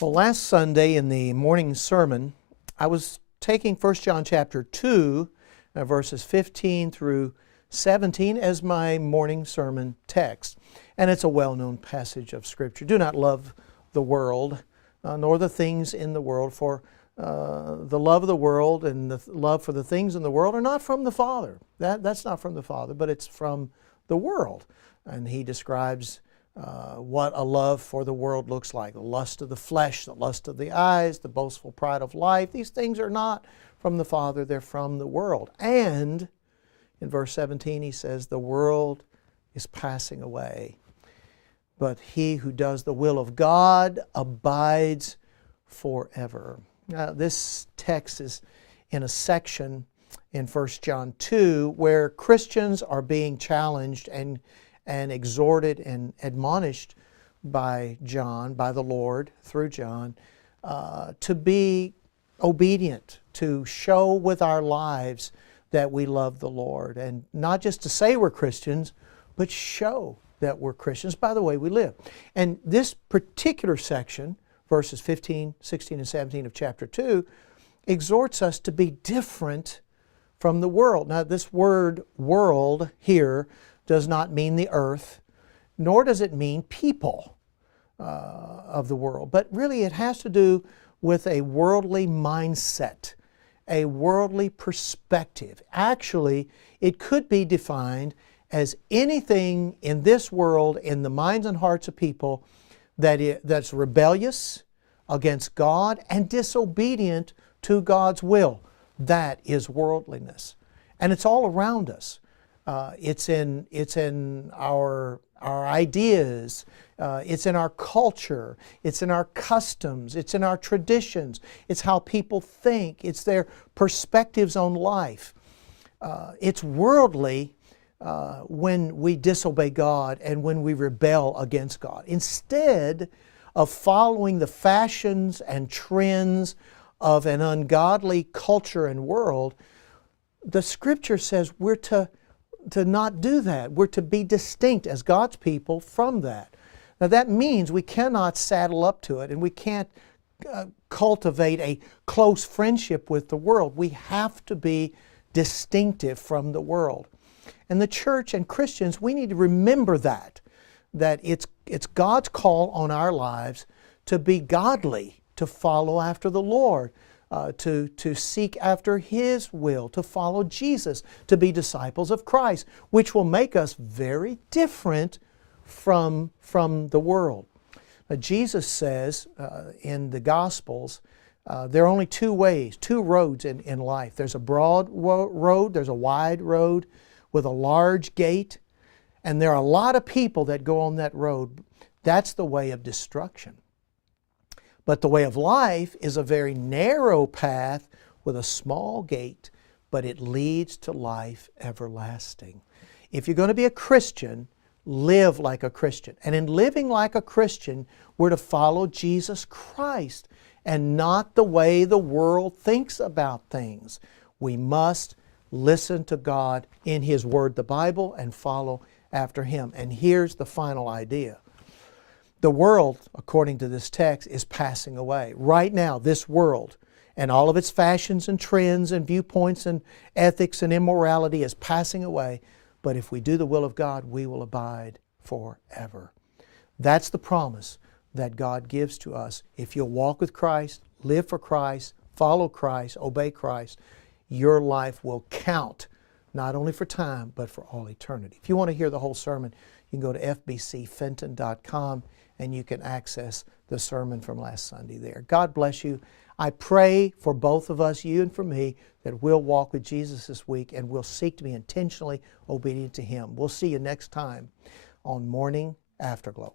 Well, last Sunday in the morning sermon, I was taking 1 John chapter 2, verses 15 through 17 as my morning sermon text. And it's a well-known passage of Scripture. Do not love the world, nor the things in the world, for the love of the world and the love for the things in the world are not from the Father. That's not from the Father, but it's from the world. And he describes what a love for the world looks like. The lust of the flesh, the lust of the eyes, the boastful pride of life. These things are not from the Father, they're from the world. And in verse 17 he says, the world is passing away, but he who does the will of God abides forever. Now, this text is in a section in 1 John 2 where Christians are being challenged and exhorted and admonished by John, by the Lord, through John, to be obedient, to show with our lives that we love the Lord. And not just to say we're Christians, but show that we're Christians by the way we live. And this particular section, verses 15, 16, and 17 of chapter 2, exhorts us to be different from the world. Now, this word world here does not mean the earth, nor does it mean people of the world. But really it has to do with a worldly mindset, a worldly perspective. Actually, it could be defined as anything in this world, in the minds and hearts of people, that's rebellious against God and disobedient to God's will. That is worldliness. And it's all around us. It's in our ideas, it's in our culture, it's in our customs, it's in our traditions, it's how people think, it's their perspectives on life. It's worldly when we disobey God and when we rebel against God. Instead of following the fashions and trends of an ungodly culture and world, the Scripture says we're to not do that. We're to be distinct as God's people from that. Now that means we cannot saddle up to it and we can't cultivate a close friendship with the world. We have to be distinctive from the world. And the church and Christians, we need to remember that it's God's call on our lives to be godly, to follow after the Lord, to seek after His will, to follow Jesus, to be disciples of Christ, which will make us very different from the world. Now, Jesus says in the Gospels, there are only two ways, two roads in life. There's a broad road, there's a wide road with a large gate, and there are a lot of people that go on that road. That's the way of destruction. But the way of life is a very narrow path with a small gate, but it leads to life everlasting. If you're going to be a Christian, live like a Christian. And in living like a Christian, we're to follow Jesus Christ and not the way the world thinks about things. We must listen to God in His Word, the Bible, and follow after Him. And here's the final idea. The world, according to this text, is passing away. Right now, this world and all of its fashions and trends and viewpoints and ethics and immorality is passing away. But if we do the will of God, we will abide forever. That's the promise that God gives to us. If you'll walk with Christ, live for Christ, follow Christ, obey Christ, your life will count not only for time, but for all eternity. If you want to hear the whole sermon, you can go to fbcfenton.com and you can access the sermon from last Sunday there. God bless you. I pray for both of us, you and for me, that we'll walk with Jesus this week and we'll seek to be intentionally obedient to Him. We'll see you next time on Morning Afterglow.